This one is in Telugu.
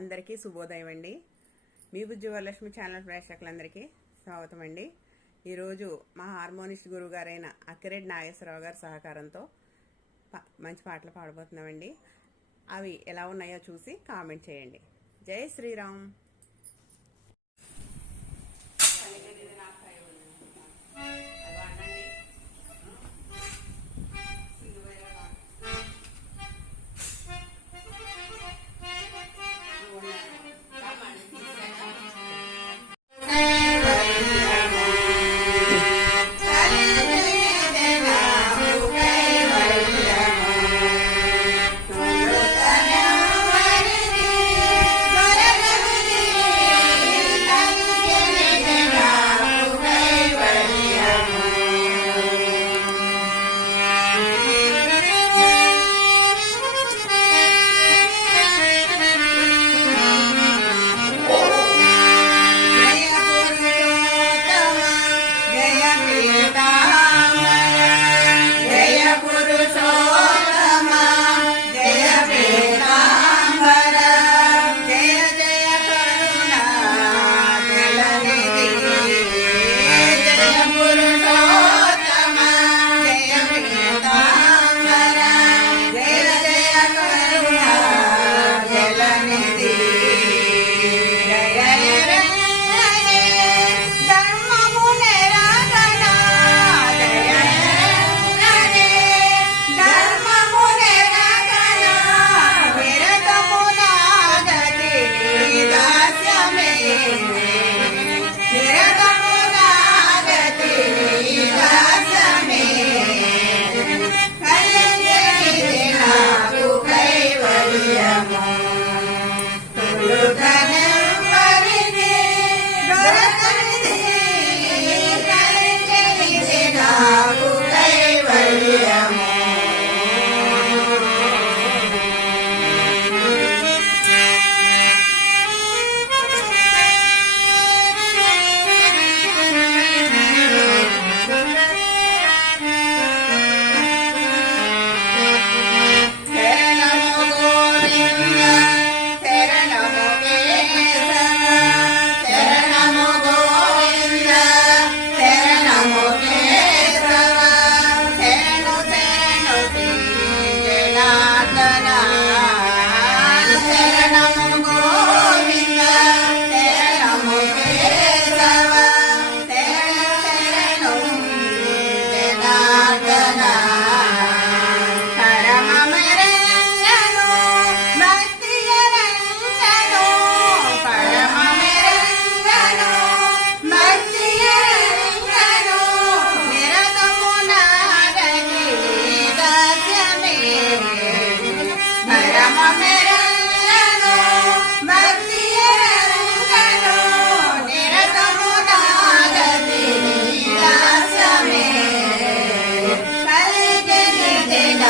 అందరికీ శుభోదయం అండి మీ బుజ్జి వరలక్ష్మి ఛానల్ ప్రేక్షకులందరికీ స్వాగతం అండి ఈరోజు మా హార్మోనిస్ట్ గురువు గారైన అక్కిరెడ్డి నాగేశ్వరరావు గారి సహకారంతో మంచి పాటలు పాడబోతున్నామండి అవి ఎలా ఉన్నాయో చూసి కామెంట్ చేయండి జై శ్రీరామ్ de